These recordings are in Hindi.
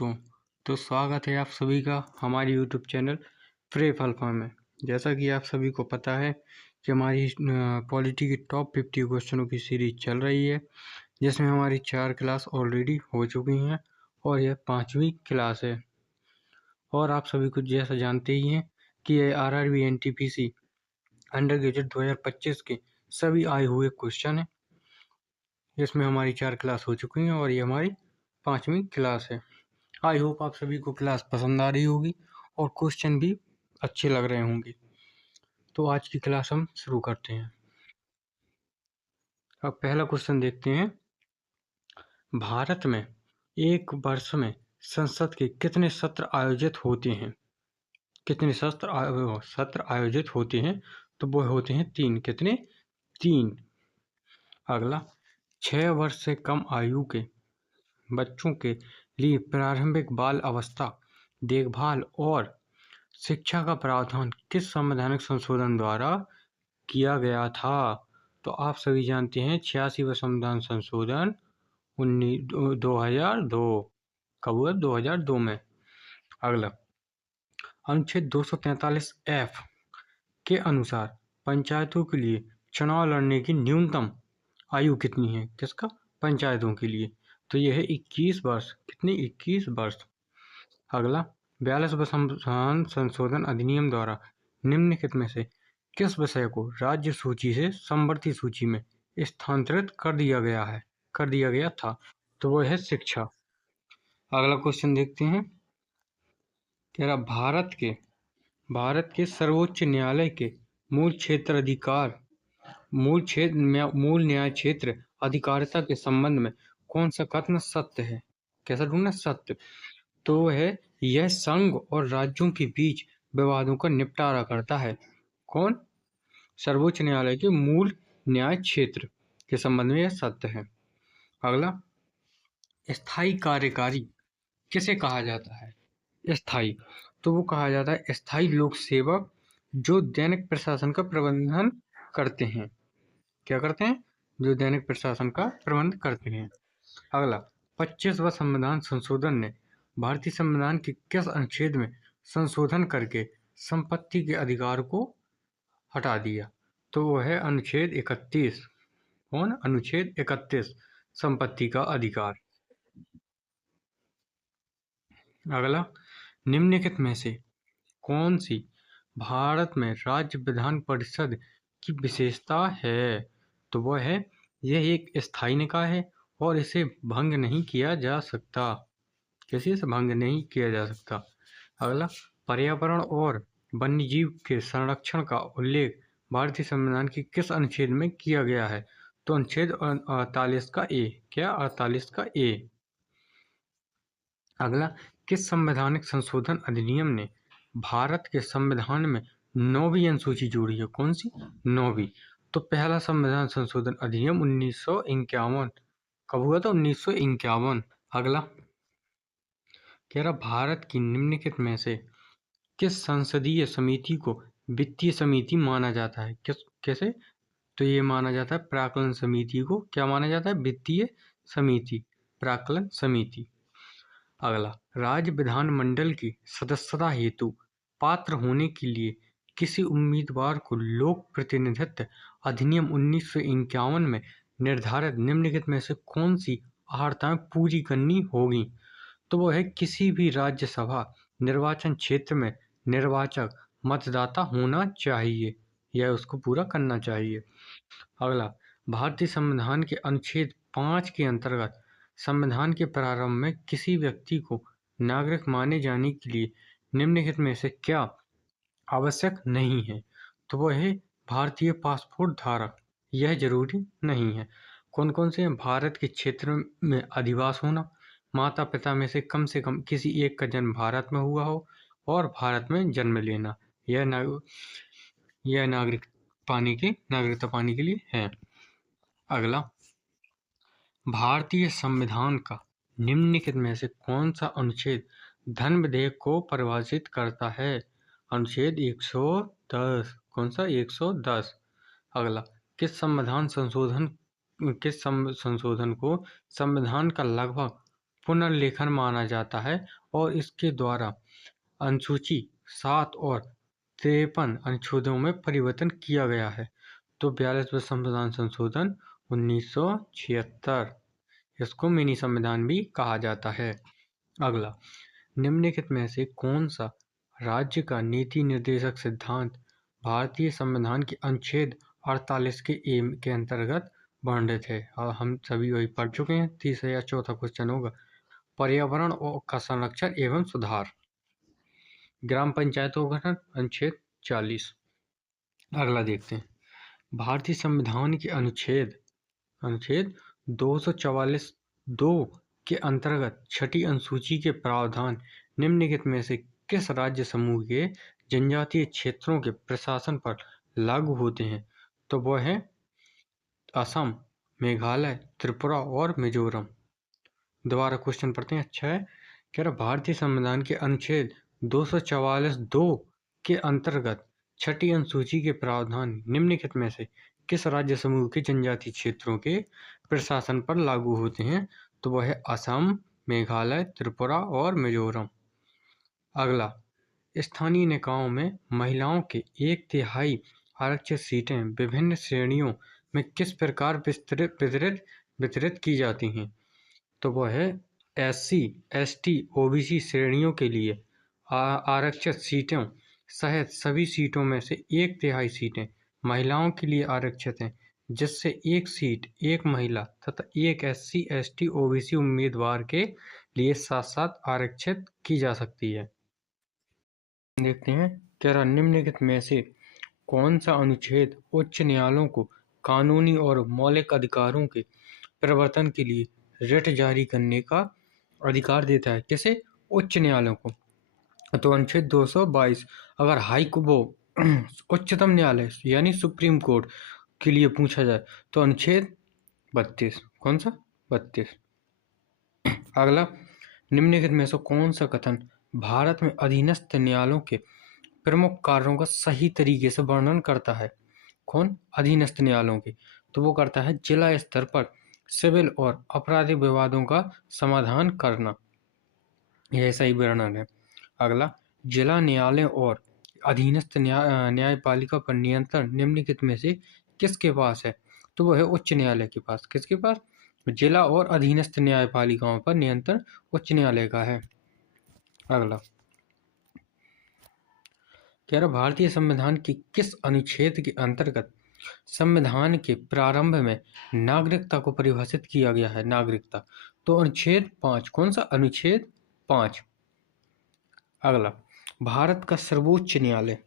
तो स्वागत है आप सभी का हमारे YouTube चैनल प्रेप अल्फा में। जैसा कि आप सभी को पता है कि हमारी पॉलिटी की टॉप 50 क्वेश्चनों की सीरीज चल रही है, जिसमें हमारी 4 क्लास ऑलरेडी हो चुकी हैं और यह 5वीं क्लास है। और आप सभी को जैसा जानते ही हैं कि ये RRB NTPC अंडर ग्रेजुएट 2025 के सभी आए हुए क्वेश्चन हैं। इसमें हमारी 4 क्लास हो चुकी हैं और ये हमारी 5वीं क्लास है। आई होप आप सभी को क्लास पसंद आ रही होगी और क्वेश्चन भी अच्छे लग रहे होंगे। तो आज की क्लास हम शुरू करते हैं। अब पहला क्वेश्चन देखते हैं। भारत में एक वर्ष में संसद के कितने सत्र आयोजित होते हैं? कितने सत्र आयोजित होते हैं? तो वो होते हैं 3। कितने? 3। अगला, 6 वर्ष से कम आयु के बच्चों के लिए प्रारंभिक बाल अवस्था देखभाल और शिक्षा का प्रावधान किस संवैधानिक संशोधन द्वारा किया गया था? तो आप सभी जानते हैं 86वां संविधान संशोधन 2002 कब हुआ? 2002 में। अगला, अनुच्छेद 243F के अनुसार पंचायतों के लिए चुनाव लड़ने की न्यूनतम आयु कितनी है? किसका? पंचायतों के लिए। तो यह है 21 वर्ष। कितनी? 21 वर्ष। अगला, 42वां संविधान संशोधन अधिनियम द्वारा निम्नलिखित में से किस विषय को राज्य सूची से समवर्ती सूची में स्थानांतरित कर दिया गया था? तो वह है शिक्षा। अगला क्वेश्चन देखते हैं। कह रहा, भारत के सर्वोच्च न्यायालय के मूल न्याय क्षेत्र अधिकारिता के संबंध में कौन सा कथन सत्य है? कैसा ढूंढना? सत्य। तो है यह संघ और राज्यों के बीच विवादों का निपटारा करता है। कौन? सर्वोच्च न्यायालय के मूल न्याय क्षेत्र के संबंध में यह सत्य है। अगला, स्थायी कार्यकारी किसे कहा जाता है? स्थायी, तो वो कहा जाता है स्थायी लोक सेवक जो दैनिक प्रशासन का प्रबंधन करते हैं। क्या करते हैं? जो दैनिक प्रशासन का प्रबंध करते हैं। अगला, 25वां संविधान संशोधन ने भारतीय संविधान के किस अनुच्छेद में संशोधन करके संपत्ति के अधिकार को हटा दिया? तो वो है अनुच्छेद 31। कौन? अनुच्छेद 31, संपत्ति का अधिकार। अगला, निम्नलिखित में से कौन सी भारत में राज्य विधान परिषद की विशेषता है? तो वह है यह एक स्थायी निकाय है और इसे भंग नहीं किया जा सकता। किसी से भंग नहीं किया जा सकता। अगला, पर्यावरण और वन्यजीव के संरक्षण का उल्लेख भारतीय संविधान के किस अनुच्छेद में किया गया है? तो अनुच्छेद 48 का ए। क्या? 48 का ए। अगला, किस संवैधानिक संशोधन अधिनियम ने भारत के संविधान में 9वीं अनुसूची जोड़ी है? कौन सी? 9वीं। तो पहला संविधान संशोधन अधिनियम 1951 कब हुआ था? 1951। अगला, कह रहा, भारत की निम्नलिखित में से किस संसदीय समिति को वित्तीय समिति माना जाता है? कैसे? तो ये माना जाता है प्राक्कलन समिति को। क्या माना जाता है? वित्तीय समिति, प्राक्कलन समिति। अगला, राज्य विधानमंडल की सदस्यता हेतु पात्र होने के लिए किसी उम्मीदवार को लोक प्रतिनिधित्व अधिनियम 1951 में निर्धारित निम्नलिखित में से कौन सी अहर्ताएं पूरी करनी होगी? तो वो है किसी भी राज्यसभा निर्वाचन क्षेत्र में निर्वाचक मतदाता होना चाहिए या उसको पूरा करना चाहिए। अगला, भारतीय संविधान के अनुच्छेद 5 के अंतर्गत संविधान के प्रारंभ में किसी व्यक्ति को नागरिक माने जाने के लिए निम्नलिखित में से क्या आवश्यक नहीं है? तो वह है भारतीय पासपोर्ट धारक। यह जरूरी नहीं है। कौन कौन से हैं? भारत के क्षेत्र में अधिवास होना, माता पिता में से कम किसी एक का जन्म भारत में हुआ हो और भारत में जन्म लेना। यह नागरिकता पाने के लिए है। अगला, भारतीय संविधान का निम्नलिखित में से कौन सा अनुच्छेद धन विधेयक को परिभाषित करता है? अनुच्छेद 110। कौन सा? 110। अगला, किस संशोधन को संविधान का लगभग पुनर्लेखन माना जाता है और इसके द्वारा अनुसूची 7 और 53 अनुच्छेदों में परिवर्तन किया गया है। तो 42वां संविधान संशोधन 1976, इसको मिनी संविधान भी कहा जाता है। अगला, निम्नलिखित में से कौन सा राज्य का नीति निर्देशक सिद्धांत भारतीय संविधान के अनुच्छेद 48 के अंतर्गत वर्णित है? और हम सभी वही पढ़ चुके हैं। तीसरा या चौथा क्वेश्चन होगा पर्यावरण का संरक्षण एवं सुधार, ग्राम पंचायतों का गठन, अनुच्छेद 40। अगला देखते हैं, भारतीय संविधान के अनुच्छेद 244(2) के अंतर्गत छठी अनुसूची के प्रावधान निम्नलिखित में से किस राज्य समूह के जनजातीय क्षेत्रों के प्रशासन पर लागू होते हैं? तो वह है असम, मेघालय, त्रिपुरा और मिजोरम। दोबारा क्वेश्चन पढ़ते हैं, अच्छा है। कह रहा भारतीय संविधान के अनुच्छेद 244(2) के अंतर्गत छठी अनुसूची के प्रावधान निम्नलिखित में से किस राज्य समूह के जनजातीय क्षेत्रों के प्रशासन पर लागू होते हैं? तो वह है असम, मेघालय, त्रिपुरा और मिजोरम। अगला, स्थानीय निकायों में महिलाओं के 1/3 आरक्षित सीटें विभिन्न श्रेणियों में किस प्रकार वितरित की जाती हैं? तो वह है SC, ST, OBC श्रेणियों के लिए आरक्षित सीटों सहित सभी सीटों में से 1/3 सीटें महिलाओं के लिए आरक्षित हैं, जिससे एक सीट एक महिला तथा एक SC, ST, OBC उम्मीदवार के लिए साथ साथ आरक्षित की जा सकती है। देखते हैं, कह रहा निम्नलिखित में से कौन सा अनुच्छेद उच्च न्यायालयों को कानूनी और मौलिक अधिकारों के प्रवर्तन के लिए रिट जारी करने का अधिकार देता है? किसे? उच्च न्यायालयों को। तो अनुच्छेद 222 अगर उच्चतम न्यायालय यानी सुप्रीम कोर्ट के लिए पूछा जाए तो अनुच्छेद 32। कौन सा? 32। अगला, निम्नलिखित में से कौन सा कथन भारत में अधीनस्थ न्यायालयों के प्रमुख कार्यों का सही तरीके से वर्णन करता है? कौन? अधीनस्थ न्यायालयों के। तो वो करता है जिला स्तर पर सिविल और आपराधिक विवादों का समाधान करना, यह सही वर्णन है। अगला, जिला न्यायालय और अधीनस्थ न्यायपालिका पर नियंत्रण निम्नलिखित में से किसके पास है? तो वह है उच्च न्यायालय के पास। किसके पास? जिला और अधीनस्थ न्यायपालिकाओं पर नियंत्रण उच्च न्यायालय का है। अगला, कह रहा भारतीय संविधान के किस अनुच्छेद के अंतर्गत संविधान के प्रारंभ में नागरिकता को परिभाषित किया गया है? नागरिकता। तो अनुच्छेद 5। कौन सा? अनुच्छेद 5। अगला, भारत का सर्वोच्च न्यायालय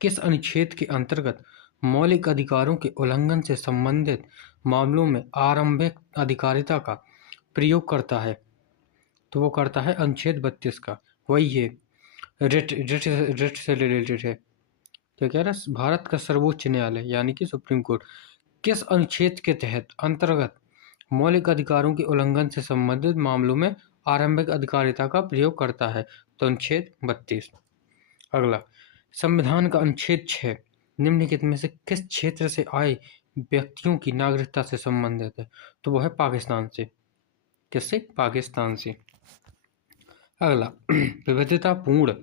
किस अनुच्छेद के अंतर्गत मौलिक अधिकारों के उल्लंघन से संबंधित मामलों में आरंभिक अधिकारिता का प्रयोग करता है? तो वो करता है अनुच्छेद 32 का। वही है, रिट से रिलेटेड है। क्या कह रहा है? भारत का सर्वोच्च न्यायालय यानी कि सुप्रीम कोर्ट किस अनुच्छेद के तहत अंतर्गत मौलिक अधिकारों के उल्लंघन से संबंधित मामलों में आरंभिक अधिकारिता का प्रयोग करता है? तो अनुच्छेद 32। अगला, संविधान का अनुच्छेद 6 निम्नलिखित में से किस क्षेत्र से आए व्यक्तियों की नागरिकता से संबंधित है? तो वह है पाकिस्तान से। किससे? पाकिस्तान से। अगला, विविधतापूर्ण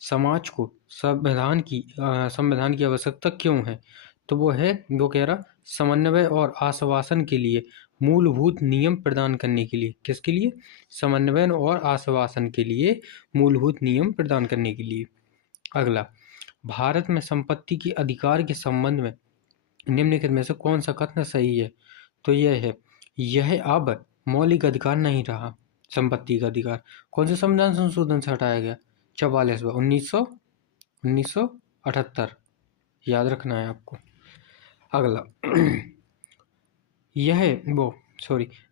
समाज को संविधान की आवश्यकता क्यों है? तो वो कह रहा समन्वय और आश्वासन के लिए मूलभूत नियम प्रदान करने के लिए। किसके लिए? समन्वय और आश्वासन के लिए मूलभूत नियम प्रदान करने के लिए। अगला, भारत में संपत्ति के अधिकार के संबंध में निम्नलिखित में से कौन सा कथन सही है? तो यह अब मौलिक अधिकार नहीं रहा, संपत्ति का अधिकार। कौन से संविधान संशोधन से हटाया गया? 44वां 1978, याद रखना है आपको। अगला,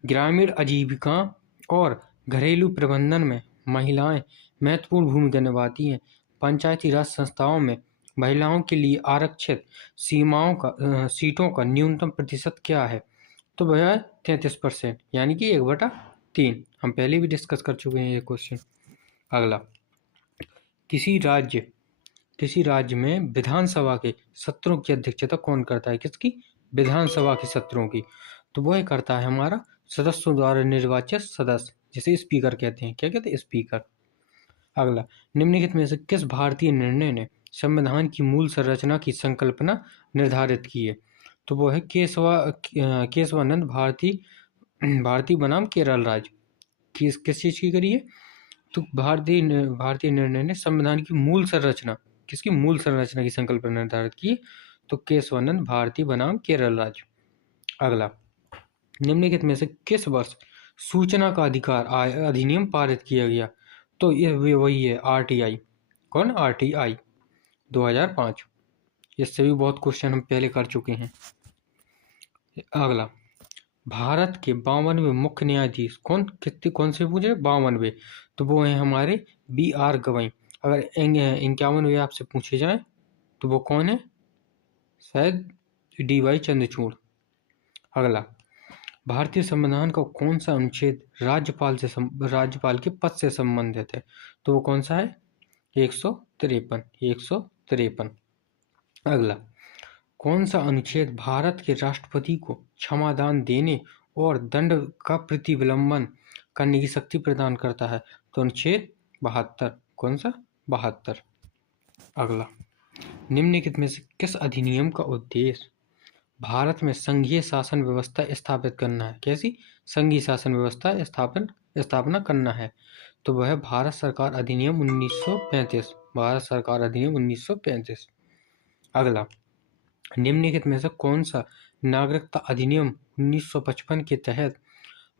ग्रामीण आजीविका और घरेलू प्रबंधन में महिलाएं महत्वपूर्ण भूमिका निभाती हैं। पंचायती राज संस्थाओं में महिलाओं के लिए आरक्षित सीटों का न्यूनतम प्रतिशत क्या है? तो वह है 33%, यानी कि 1/3। हम पहले भी डिस्कस कर चुके हैं ये क्वेश्चन। अगला, किसी राज्य में विधानसभा के सत्रों की अध्यक्षता कौन करता है? किसकी? विधानसभा के सत्रों की। तो वह करता है हमारा सदस्यों द्वारा निर्वाचित सदस्य, जिसे स्पीकर कहते हैं। क्या कहते हैं? स्पीकर। अगला, निम्नलिखित में से किस भारतीय निर्णय ने संविधान की मूल संरचना की संकल्पना निर्धारित की है? तो वो है केशवानंद भारती बनाम केरल राज्य। किस चीज की करी है? तो भारतीय निर्णय ने संविधान की मूल संरचना, किसकी मूल संरचना की संकल्पना निर्धारित की? तो केशवानंद भारती बनाम केरल राज्य। अगला, निम्नलिखित में से किस वर्ष सूचना का अधिकार अधिनियम पारित किया गया? तो ये वही है आरटीआई। कौन? आरटीआई 2005। इससे भी बहुत क्वेश्चन हम पहले कर चुके हैं। अगला, भारत के 52वें मुख्य न्यायाधीश कौन से पूछे? 52वें। तो वो हैं हमारे BR गवई। अगर 51वें आपसे पूछे जाए तो वो कौन है? शायद DY चंद्रचूड़। अगला, भारतीय संविधान का कौन सा अनुच्छेद राज्यपाल के पद से संबंधित है? तो वो कौन सा है? 153। अगला, कौन सा अनुच्छेद भारत के राष्ट्रपति को क्षमादान देने और दंड का प्रतिविलंबन करने की शक्ति प्रदान करता है? तो अनुच्छेद 72। कौन सा? 72। अगला, निम्नलिखित में से किस अधिनियम का उद्देश्य भारत में संघीय शासन व्यवस्था स्थापित करना है? कैसी संघीय शासन व्यवस्था स्थापना करना है? तो वह है भारत सरकार अधिनियम 1935। भारत सरकार अधिनियम 1935। अगला, निम्नलिखित में से कौन सा नागरिकता अधिनियम 1955 के तहत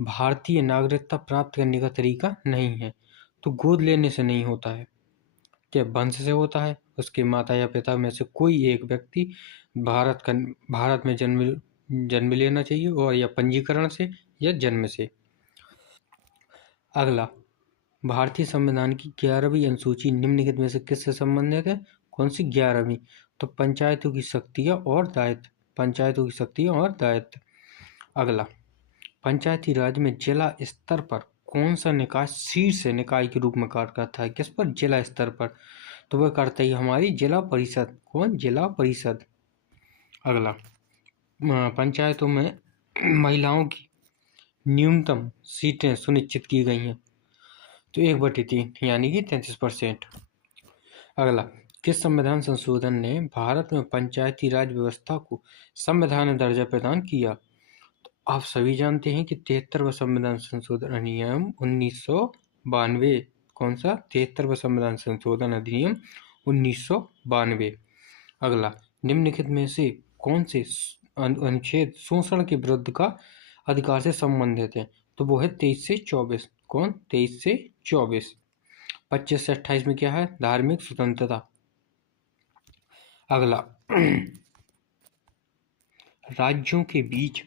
भारतीय नागरिकता प्राप्त करने का तरीका नहीं है? तो गोद लेने से नहीं होता है। क्या वंश से होता है? उसके माता या पिता में से कोई एक व्यक्ति भारत में जन्म लेना चाहिए, और या पंजीकरण से या जन्म से। अगला, भारतीय संविधान की 11वीं अनुसूची निम्नलिखित में से किससे संबंधित है? कौन सी 11वीं? तो पंचायतों की शक्तियां और दायित्व। पंचायतों की शक्तियां और दायित्व। अगला, पंचायती राज में जिला स्तर पर कौन सा निकाय शीर्ष निकाय के रूप में कार्य करता है? किस पर? जिला स्तर पर। तो वह करता है हमारी जिला परिषद। कौन? जिला परिषद। अगला, पंचायतों में महिलाओं की न्यूनतम सीटें सुनिश्चित की गई हैं। तो 1/3 यानी कि 33%। अगला, किस संविधान संशोधन ने भारत में पंचायती राज व्यवस्था को संवैधानिक दर्जा प्रदान किया? तो आप सभी जानते हैं कि 73वां संविधान संशोधन अधिनियम 1992। कौन सा? 73वां संविधान संशोधन अधिनियम 1992। अगला, निम्नलिखित में से कौन से अनुच्छेद शोषण के विरुद्ध का अधिकार से संबंधित है? तो वो है 23 से 24। कौन? 23 से 24। 25 से 28 में क्या है? धार्मिक स्वतंत्रता। अगला, राज्यों के बीच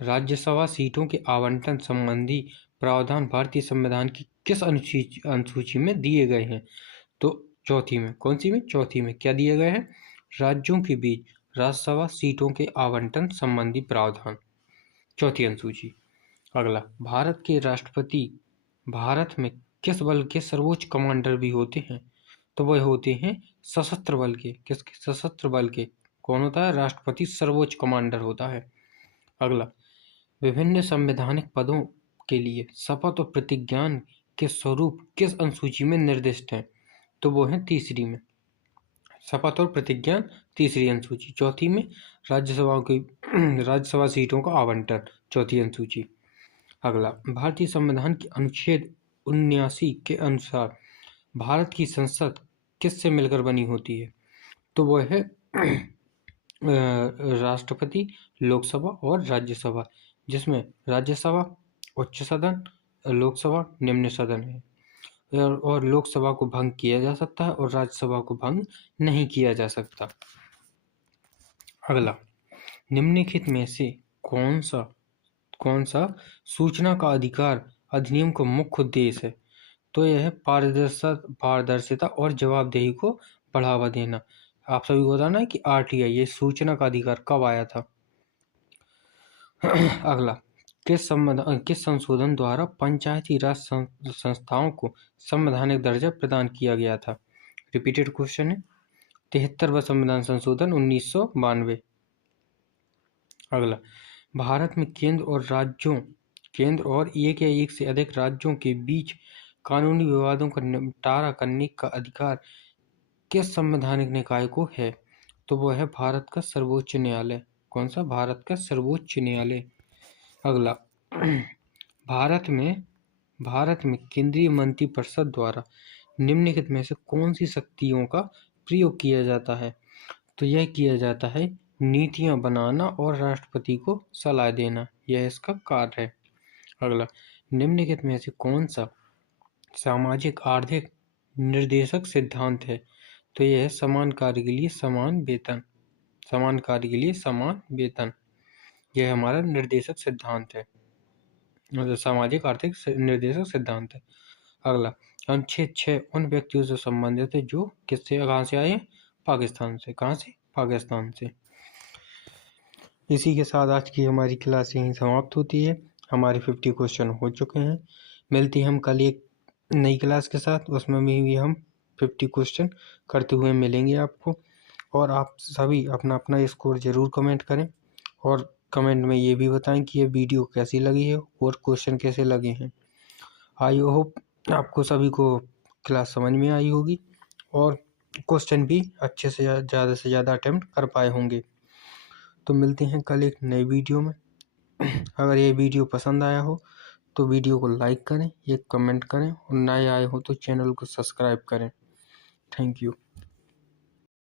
राज्यसभा सीटों के आवंटन संबंधी प्रावधान भारतीय संविधान की किस अनुसूची में दिए गए हैं? तो चौथी में। कौन सी में? चौथी में। क्या दिए गए हैं? राज्यों के बीच राज्यसभा सीटों के आवंटन संबंधी प्रावधान, चौथी अनुसूची। अगला, भारत के राष्ट्रपति भारत में किस बल के सर्वोच्च कमांडर भी होते हैं? तो वह होते हैं सशस्त्र बल के। किसके? सशस्त्र बल के। कौन होता है? राष्ट्रपति सर्वोच्च कमांडर होता है। अगला, विभिन्न संवैधानिक पदों के लिए शपथ और प्रतिज्ञा के स्वरूप किस अनुसूची में निर्दिष्ट है? तो वो है तीसरी में। शपथ और प्रतिज्ञा तीसरी अनुसूची। चौथी में राज्यसभा सीटों का आवंटन, चौथी अनुसूची। अगला, भारतीय संविधान के अनुच्छेद 79 के अनुसार भारत की संसद किससे मिलकर बनी होती है? तो वह है राष्ट्रपति, लोकसभा और राज्यसभा, जिसमें राज्यसभा उच्च सदन, लोकसभा निम्न सदन है। और लोकसभा को भंग किया जा सकता है और राज्यसभा को भंग नहीं किया जा सकता। अगला, निम्नलिखित में से कौन सा सूचना का अधिकार अधिनियम का मुख्य उद्देश्य है? तो यह है पारदर्शिता और जवाबदेही को बढ़ावा देना। आप सभी को बताना है कि आरटीआई, ये सूचना का अधिकार कब आया था? अगला, किस संशोधन द्वारा पंचायती राज संस्थाओं को संवैधानिक दर्जा प्रदान किया गया था? रिपीटेड क्वेश्चन है। 73वां संविधान संशोधन 1992। अगला, भारत में केंद्र और राज्यों केंद्र और एक या एक से अधिक राज्यों के बीच कानूनी विवादों का निपटारा करने का अधिकार किस संवैधानिक निकाय को है? तो वो है भारत का सर्वोच्च न्यायालय। कौन सा? भारत का सर्वोच्च न्यायालय। अगला, भारत में केंद्रीय मंत्रिपरिषद द्वारा निम्नलिखित में से कौन सी शक्तियों का प्रयोग किया जाता है? तो यह किया जाता है नीतियां बनाना और राष्ट्रपति को सलाह देना, यह इसका कार्य है। अगला, निम्नलिखित में से कौन सा सामाजिक आर्थिक निर्देशक सिद्धांत है? तो यह है समान कार्य के लिए समान वेतन। समान कार्य के लिए समान वेतन, यह हमारा निर्देशक सिद्धांत है, मतलब सामाजिक आर्थिक निर्देशक सिद्धांत है। अगला, अनुच्छेद 6 उन व्यक्तियों से संबंधित है जो किससे, कहाँ से आए हैं? पाकिस्तान से। कहाँ से? पाकिस्तान से। इसी के साथ आज की हमारी क्लास यहीं समाप्त होती है। हमारे 50 क्वेश्चन हो चुके हैं। मिलती हम कल एक नई क्लास के साथ, उसमें भी हम 50 क्वेश्चन करते हुए मिलेंगे आपको। और आप सभी अपना अपना स्कोर जरूर कमेंट करें और कमेंट में ये भी बताएं कि ये वीडियो कैसी लगी है और क्वेश्चन कैसे लगे हैं। आई होप आपको सभी को क्लास समझ में आई होगी और क्वेश्चन भी अच्छे से ज़्यादा अटेम्प्ट कर पाए होंगे। तो मिलते हैं कल एक नई वीडियो में। अगर ये वीडियो पसंद आया हो तो वीडियो को लाइक करें, एक कमेंट करें और नए आए हो तो चैनल को सब्सक्राइब करें। Thank you.